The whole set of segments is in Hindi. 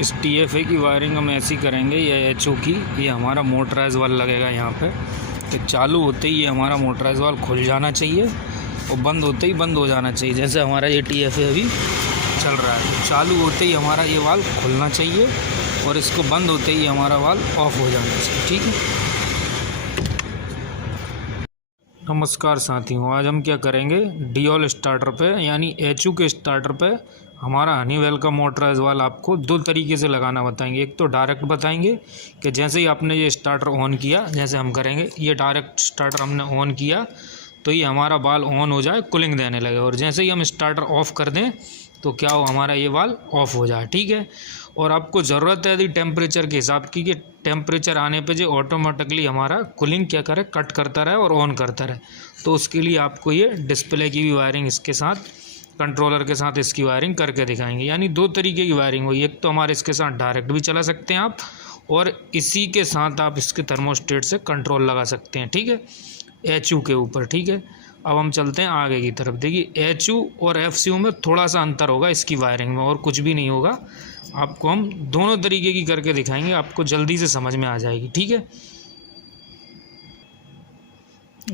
इस TFA की वायरिंग हम ऐसी करेंगे, ये HO की, ये हमारा मोटराइज वाल लगेगा यहाँ पे। तो चालू होते ही ये हमारा मोटराइज वाल खुल जाना चाहिए और बंद होते ही बंद हो जाना चाहिए। जैसे हमारा ये TFA अभी चल रहा है, तो चालू होते ही हमारा ये वाल खुलना चाहिए और इसको बंद होते ही हमारा वाल ऑफ हो जाना चाहिए। ठीक है। नमस्कार साथियों, आज हम क्या करेंगे, डियोल स्टार्टर पे यानी HO के स्टार्टर पे हमारा हनीवेल का मोटराइज वाल आपको दो तरीके से लगाना बताएंगे। एक तो डायरेक्ट बताएंगे कि जैसे ही आपने ये स्टार्टर ऑन किया, जैसे हम करेंगे, ये डायरेक्ट स्टार्टर हमने ऑन किया तो ये हमारा वाल ऑन हो जाए, कूलिंग देने लगे, और जैसे ही हम स्टार्टर ऑफ़ कर दें तो क्या हो, हमारा ये वाल ऑफ़ हो जाए। ठीक है। और आपको ज़रूरत है यदि टेम्परेचर के हिसाब की, कि टेम्परेचर आने पे जो ऑटोमेटिकली हमारा कूलिंग क्या करे, कट करता रहे और ऑन करता रहे, तो उसके लिए आपको ये डिस्प्ले की भी वायरिंग इसके साथ, कंट्रोलर के साथ इसकी वायरिंग करके दिखाएंगे। यानी दो तरीके की वायरिंग हुई, एक तो हमारे इसके साथ डायरेक्ट भी चला सकते हैं आप, और इसी के साथ आप इसके थर्मोस्टेट से कंट्रोल लगा सकते हैं। ठीक है, HO के ऊपर। ठीक है। अब हम चलते हैं आगे की तरफ। देखिए, HO और FCO में थोड़ा सा अंतर होगा इसकी वायरिंग में, और कुछ भी नहीं होगा। आपको हम दोनों तरीके की करके दिखाएंगे, आपको जल्दी से समझ में आ जाएगी। ठीक है।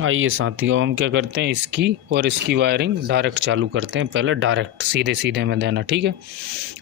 आइए साथियों, हम क्या करते हैं, इसकी और इसकी वायरिंग डायरेक्ट चालू करते हैं। पहले डायरेक्ट सीधे सीधे में देना। ठीक है।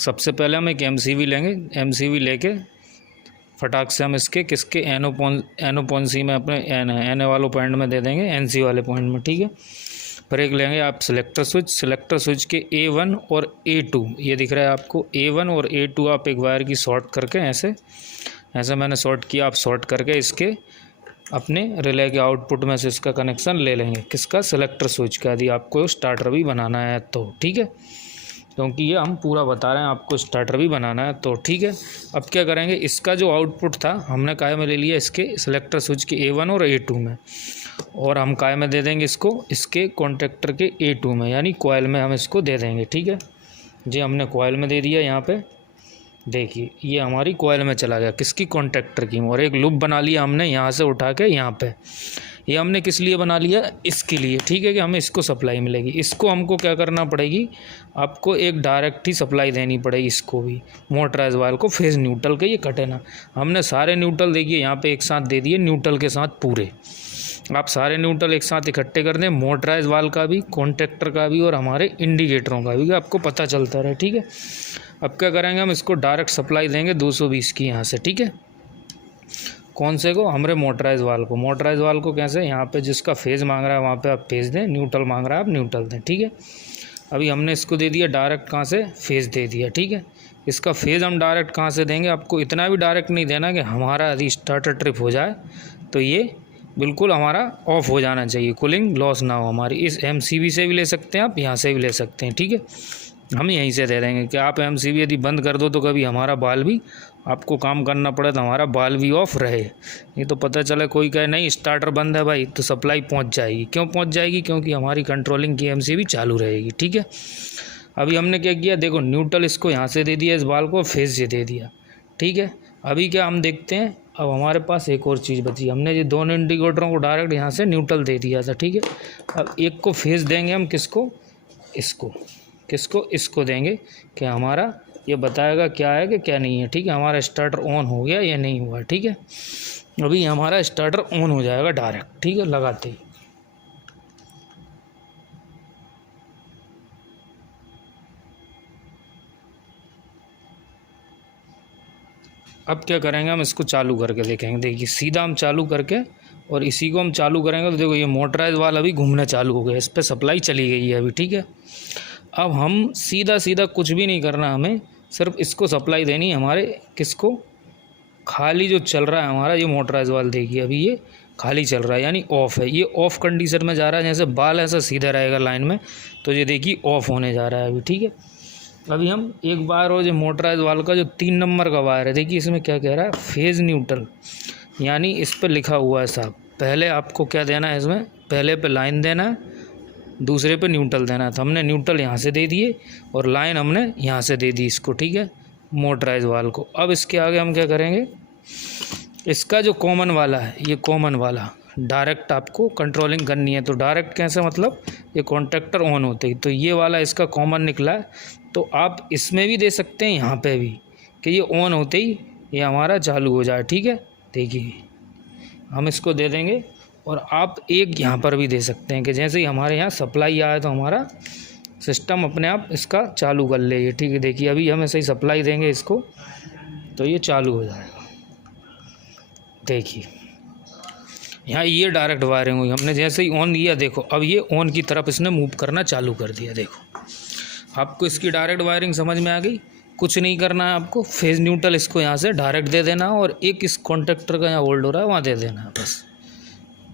सबसे पहले हम एक MCV लेंगे। MCV लेके फटाक से हम इसके किसके NO-C में, अपने N वाले पॉइंट में दे देंगे, NC वाले पॉइंट में। ठीक है। फिर एक लेंगे आप सिलेक्टर स्विच के A1 और A2, ये दिख रहा है आपको, A1 और A2 आप एक वायर की शॉर्ट करके ऐसे मैंने शॉर्ट किया, आप शॉर्ट करके इसके अपने रिले के आउटपुट में से इसका कनेक्शन ले लेंगे, किसका, सिलेक्टर स्विच का, यदि आपको स्टार्टर भी बनाना है तो। ठीक है, क्योंकि ये हम पूरा बता रहे हैं, आपको स्टार्टर भी बनाना है तो। ठीक है। अब क्या करेंगे, इसका जो आउटपुट था हमने काय में ले लिया, इसके सिलेक्टर स्विच के A1 और A2 में, और हम काय में दे देंगे इसको, इसके कॉन्टेक्टर के A2 में, यानी कॉइल में हम इसको दे देंगे। ठीक है जी, हमने कॉइल में दे दिया। यहाँ पे देखिए, ये हमारी कॉइल में चला गया, किसकी, कॉन्टेक्टर की, और एक लूप बना लिया हमने यहाँ से उठा के यहाँ पे। ये हमने किस लिए बना लिया, इसके लिए। ठीक है, कि हमें इसको सप्लाई मिलेगी। इसको हमको क्या करना पड़ेगी, आपको एक डायरेक्ट ही सप्लाई देनी पड़ेगी, इसको भी मोटराइज वाल को, फेज़ न्यूट्रल के, ये कटे ना। हमने सारे न्यूट्रल देखिए यहाँ पे एक साथ दे दिए, न्यूट्रल के साथ पूरे। आप सारे न्यूट्रल एक साथ इकट्ठे कर दें, मोटराइज वाल का भी, कॉन्टेक्टर का भी, और हमारे इंडिकेटरों का भी, आपको पता चलता रहे। ठीक है। अब क्या करेंगे, हम इसको डायरेक्ट सप्लाई देंगे 220 की यहाँ से। ठीक है। कौन से को, हमारे मोटराइज वाल को। मोटराइज वाल को कैसे, यहाँ पे जिसका फेज़ मांग रहा है वहाँ पे आप फेज़ दें, न्यूट्रल मांग रहा है आप न्यूट्रल दें। ठीक है। अभी हमने इसको दे दिया डायरेक्ट, कहाँ से, फेज़ दे दिया। ठीक है। इसका फेज़ हम डायरेक्ट कहाँ से देंगे, आपको इतना भी डायरेक्ट नहीं देना कि हमारा यदि स्टार्टर ट्रिप हो जाए तो ये बिल्कुल हमारा ऑफ हो जाना चाहिए, कूलिंग लॉस ना हो हमारी। इस MCV से भी ले सकते हैं आप, यहाँ से भी ले सकते हैं। ठीक है। हम यहीं से दे देंगे कि आप MCV यदि बंद कर दो तो कभी हमारा बाल भी, आपको काम करना पड़े तो हमारा बाल भी ऑफ रहे। ये तो पता चले कोई कहे नहीं स्टार्टर बंद है भाई, तो सप्लाई पहुंच जाएगी। क्यों पहुंच जाएगी, क्योंकि हमारी कंट्रोलिंग की MCV चालू रहेगी। ठीक है। अभी हमने क्या किया, देखो, न्यूट्रल इसको यहाँ से दे दिया, इस बाल को फेज़ से दे दिया। ठीक है। अभी क्या हम देखते हैं, अब हमारे पास एक और चीज़ बची, हमने ये दोनों इंडिकेटरों को डायरेक्ट यहाँ से न्यूट्रल दे दिया था। ठीक है। अब एक को फेज़ देंगे हम, किसको, इसको देंगे, कि हमारा ये बताएगा क्या है कि क्या नहीं है। ठीक है। हमारा स्टार्टर ऑन हो गया या नहीं हुआ। ठीक है। अभी हमारा स्टार्टर ऑन हो जाएगा डायरेक्ट। ठीक है, लगाते ही। अब क्या करेंगे, हम इसको चालू करके देखेंगे। देखिए, सीधा हम चालू करके और इसी को हम चालू करेंगे तो देखो, ये मोटराइज वाला अभी घूमना चालू हो गया, इस पर सप्लाई चली गई है अभी। ठीक है। अब हम सीधा कुछ भी नहीं करना, हमें सिर्फ इसको सप्लाई देनी है हमारे, किसको, खाली जो चल रहा है हमारा ये मोटराइज वाल। देखिए, अभी ये खाली चल रहा है, यानी ऑफ़ है, ये ऑफ़ कंडीशन में जा रहा है। जैसे बाल ऐसा सीधा रहेगा लाइन में, तो ये देखिए ऑफ़ होने जा रहा है अभी। ठीक है। अभी हम एक बार, और जो मोटराइज वाल का जो 3 नंबर का वायर है, देखिए इसमें क्या कह रहा है, फेज़ न्यूट्रल, यानी इस पर लिखा हुआ है साहब, पहले आपको क्या देना है, इसमें पहले पे लाइन देना है, दूसरे पे न्यूट्रल देना है। तो हमने न्यूट्रल यहाँ से दे दिए और लाइन हमने यहाँ से दे दी इसको। ठीक है, मोटराइज वाल को। अब इसके आगे हम क्या करेंगे, इसका जो कॉमन वाला है, ये कॉमन वाला डायरेक्ट आपको कंट्रोलिंग करनी है। तो डायरेक्ट कैसे, मतलब ये कॉन्टेक्टर ऑन होते ही तो ये वाला इसका कॉमन निकला है, तो आप इसमें भी दे सकते हैं, यहाँ पे भी, कि ये ऑन होते ही ये हमारा चालू हो जाए। ठीक है, देखिए हम इसको दे देंगे और आप एक यहाँ पर भी दे सकते हैं कि जैसे ही हमारे यहाँ सप्लाई आए तो हमारा सिस्टम अपने आप इसका चालू कर ले। ठीक है, देखिए अभी हम ऐसे ही सप्लाई देंगे इसको तो ये चालू हो जाएगा। देखिए यहाँ ये डायरेक्ट वायरिंग हुई, हमने जैसे ही ऑन किया देखो अब ये ऑन की तरफ इसने मूव करना चालू कर दिया। देखो आपको इसकी डायरेक्ट वायरिंग समझ में आ गई। कुछ नहीं करना है आपको, फेज न्यूट्रल इसको यहाँ से डायरेक्ट दे देना और एक इस कॉन्टेक्टर का यहाँ होल्ड हो रहा है वहाँ दे देना है बस।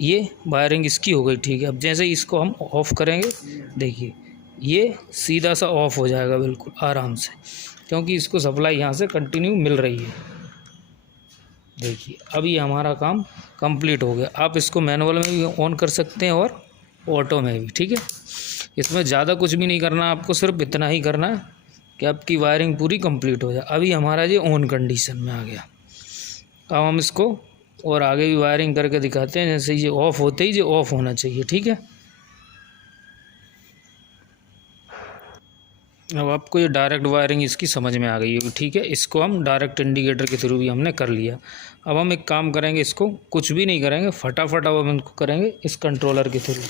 ये वायरिंग इसकी हो गई। ठीक है, अब जैसे ही इसको हम ऑफ़ करेंगे देखिए ये सीधा सा ऑफ़ हो जाएगा बिल्कुल आराम से, क्योंकि इसको सप्लाई यहाँ से कंटिन्यू मिल रही है। देखिए अभी हमारा काम कंप्लीट हो गया। आप इसको मैनुअल में भी ऑन कर सकते हैं और ऑटो में भी। ठीक है, इसमें ज़्यादा कुछ भी नहीं करना, आपको सिर्फ इतना ही करना है कि आपकी वायरिंग पूरी कंप्लीट हो जाए। अभी हमारा ये ऑन कंडीशन में आ गया। अब हम इसको और आगे भी वायरिंग करके दिखाते हैं। जैसे ये ऑफ़ होते ही ये ऑफ़ होना चाहिए। ठीक है, अब आपको ये डायरेक्ट वायरिंग इसकी समझ में आ गई होगी। ठीक है, इसको हम डायरेक्ट इंडिकेटर के थ्रू भी हमने कर लिया। अब हम एक काम करेंगे, इसको कुछ भी नहीं करेंगे, फटाफट अब हम इनको करेंगे इस कंट्रोलर के थ्रू।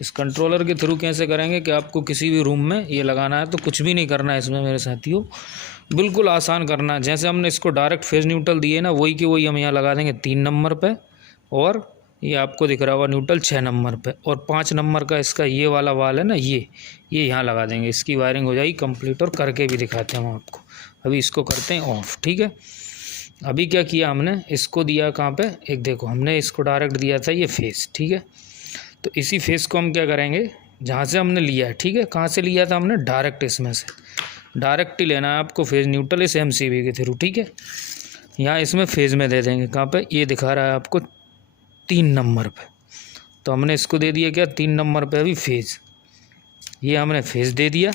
इस कंट्रोलर के थ्रू कैसे करेंगे कि आपको किसी भी रूम में ये लगाना है तो कुछ भी नहीं करना है इसमें मेरे साथियों, बिल्कुल आसान करना है। जैसे हमने इसको डायरेक्ट फेज न्यूट्रल दिए ना, वही के वही हम यहाँ लगा देंगे 3 नंबर पे, और ये आपको दिख रहा होगा न्यूट्रल 6 नंबर पे, और 5 नंबर का इसका ये वाला वाल है ना, ये यहाँ लगा देंगे। इसकी वायरिंग हो जाएगी कंप्लीट, और करके भी दिखाते हैं हम आपको। अभी इसको करते हैं ऑफ। ठीक है, अभी क्या किया हमने, इसको दिया कहाँ पे, एक देखो हमने इसको डायरेक्ट दिया था ये फेस। ठीक है, तो इसी फेस को हम क्या करेंगे, जहाँ से हमने लिया है, ठीक है, कहाँ से लिया था हमने, डायरेक्ट इसमें से डायरेक्ट ही लेना है आपको फेज न्यूट्रल इस MCB के थ्रू। ठीक है, यहाँ इसमें फेज में दे देंगे। कहाँ पे, ये दिखा रहा है आपको 3 नंबर पे, तो हमने इसको दे दिया क्या 3 नंबर पे अभी फेज, ये हमने फेज दे दिया।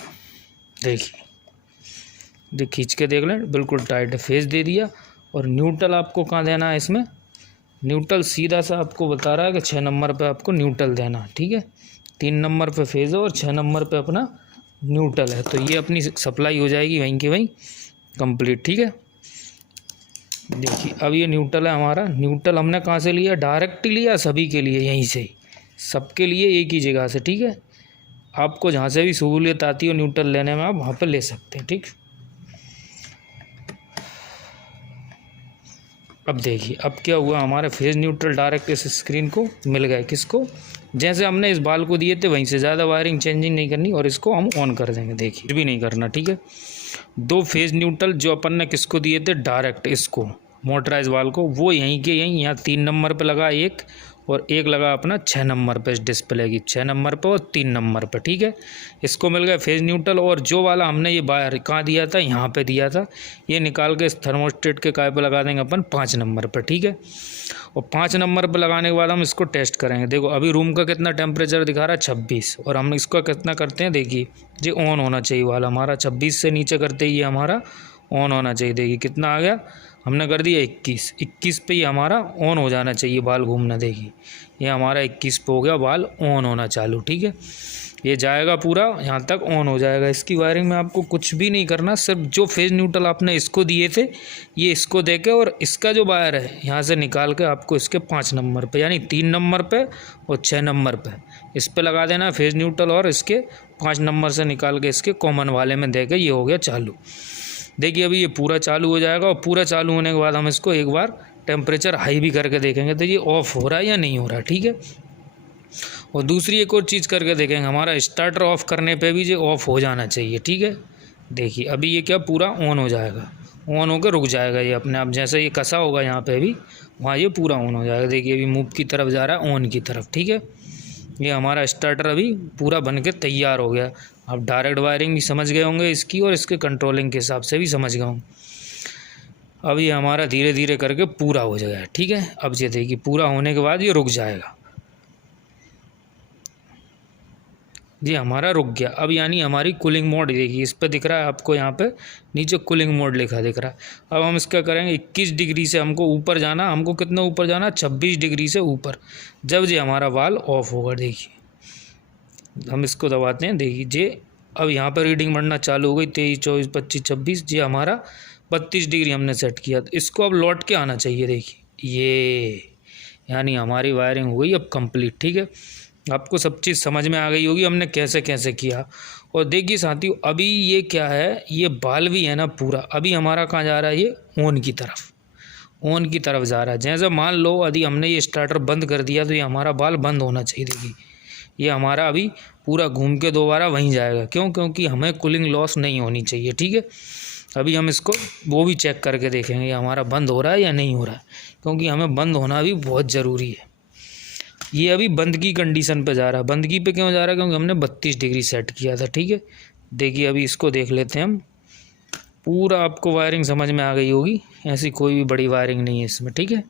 देखिए खींच के देख लें, बिल्कुल टाइट है, फेज दे दिया। और न्यूट्रल आपको कहाँ देना है इसमें, न्यूट्रल सीधा सा आपको बता रहा है कि 6 नंबर पे आपको न्यूट्रल देना। ठीक है, 3 नंबर पे फेज है और 6 नंबर पे अपना न्यूट्रल है, तो ये अपनी सप्लाई हो जाएगी वहीं की वहीं कंप्लीट। ठीक है, देखिए अब ये न्यूट्रल है हमारा। न्यूट्रल हमने कहाँ से लिया, डायरेक्ट लिया सभी के लिए, यहीं से ही सबके लिए एक ही जगह से। ठीक है, आपको जहाँ से भी सहूलियत आती हो न्यूट्रल लेने में आप वहाँ पर ले सकते हैं। ठीक, अब देखिए अब क्या हुआ, हमारे फेज न्यूट्रल डायरेक्ट इस स्क्रीन को मिल गए। किसको, जैसे हमने इस बाल को दिए थे वहीं से, ज़्यादा वायरिंग चेंजिंग नहीं करनी, और इसको हम ऑन कर देंगे। देखिए कुछ भी नहीं करना। ठीक है, 2 फेज न्यूट्रल जो अपन ने किसको दिए थे, डायरेक्ट इसको मोटराइज वाल को, वो यहीं के यहीं यहाँ 3 नंबर पे लगा एक, और एक लगा अपना 6 नंबर पे, इस डिस्प्ले की 6 नंबर पे और 3 नंबर पे। ठीक है, इसको मिल गया फेज न्यूट्रल। और जो वाला हमने ये बाहर कहाँ दिया था, यहाँ पे दिया था, ये निकाल के इस थर्मोस्टेट के काय पे लगा देंगे अपन 5 नंबर पे। ठीक है, और 5 नंबर पे लगाने के बाद हम इसको टेस्ट करेंगे। देखो अभी रूम का कितना टेम्परेचर दिखा रहा है, 26, और हम इसको कितना करते हैं, देखिए ये ऑन होना चाहिए वाला हमारा, 26 से नीचे करते ही ये हमारा ऑन होना चाहिए। देखिए कितना आ गया, हमने कर दिया 21 पे ही हमारा ऑन हो जाना चाहिए बाल घूमना। देखिए ये हमारा 21 पे हो गया बाल ऑन होना चालू। ठीक है, ये जाएगा पूरा यहाँ तक ऑन हो जाएगा। इसकी वायरिंग में आपको कुछ भी नहीं करना, सिर्फ जो फेज न्यूट्रल आपने इसको दिए थे ये इसको दे के, और इसका जो वायर है यहाँ से निकाल के आपको इसके 5 नंबर पे, यानी 3 नंबर पे और 6 नंबर पे इस पे लगा देना फेज न्यूट्रल, और इसके 5 नंबर से निकाल के इसके कॉमन वाले में दे के ये हो गया चालू। देखिए अभी ये पूरा चालू हो जाएगा, और पूरा चालू होने के बाद हम इसको एक बार टेम्परेचर हाई भी करके देखेंगे तो ये ऑफ़ हो रहा है या नहीं हो रहा। ठीक है, और दूसरी एक और चीज़ करके देखेंगे, हमारा स्टार्टर ऑफ़ करने पे भी ये ऑफ़ हो जाना चाहिए। ठीक है, देखिए अभी ये क्या पूरा ऑन हो जाएगा, ऑन होकर रुक जाएगा ये अपने आप, जैसे ये कसा होगा यहाँ पे भी वहाँ ये पूरा ऑन हो जाएगा। देखिए अभी मूव की तरफ जा रहा है, ऑन की तरफ। ठीक है, ये हमारा स्टार्टर अभी पूरा बन के तैयार हो गया। आप डायरेक्ट वायरिंग भी समझ गए होंगे इसकी, और इसके कंट्रोलिंग के हिसाब से भी समझ गए होंगे। अब ये हमारा धीरे धीरे करके पूरा हो जाएगा। ठीक है, अब ये देखिए पूरा होने के बाद ये रुक जाएगा, ये हमारा रुक गया। अब यानी हमारी कूलिंग मोड देखिए इस पर दिख रहा है आपको, यहाँ पे नीचे कूलिंग मोड लिखा दिख रहा है। अब हम इसका करेंगे 21 डिग्री से हमको ऊपर जाना, हमको कितना ऊपर जाना, 26 डिग्री से ऊपर, जब ये हमारा वाल ऑफ होगा। देखिए हम इसको दबाते हैं, देखिए जे अब यहाँ पर रीडिंग बढ़ना चालू हो गई, 23, 24, 25, 26, ये हमारा 32 डिग्री हमने सेट किया, तो इसको अब लौट के आना चाहिए। देखिए ये, यानी हमारी वायरिंग हो गई अब कंप्लीट। ठीक है, आपको सब चीज़ समझ में आ गई होगी हमने कैसे कैसे किया। और देखिए साथियों, अभी ये क्या है, ये बाल भी है ना पूरा, अभी हमारा कहाँ जा रहा है, ये ऑन की तरफ, ऑन की तरफ जा रहा है। जैसे मान लो यदि हमने ये स्टार्टर बंद कर दिया तो ये हमारा बाल बंद होना चाहिए। देखिए ये हमारा अभी पूरा घूम के दोबारा वहीं जाएगा। क्यों? क्योंकि हमें कूलिंग लॉस नहीं होनी चाहिए। ठीक है, अभी हम इसको वो भी चेक करके देखेंगे हमारा बंद हो रहा है या नहीं हो रहा है, क्योंकि हमें बंद होना भी बहुत ज़रूरी है। ये अभी बंद की कंडीशन पे जा रहा है। बंद की पे क्यों जा रहा है? क्योंकि हमने 32 डिग्री सेट किया था। ठीक है, देखिए अभी इसको देख लेते हैं हम। पूरा आपको वायरिंग समझ में आ गई होगी, ऐसी कोई भी बड़ी वायरिंग नहीं है इसमें। ठीक है।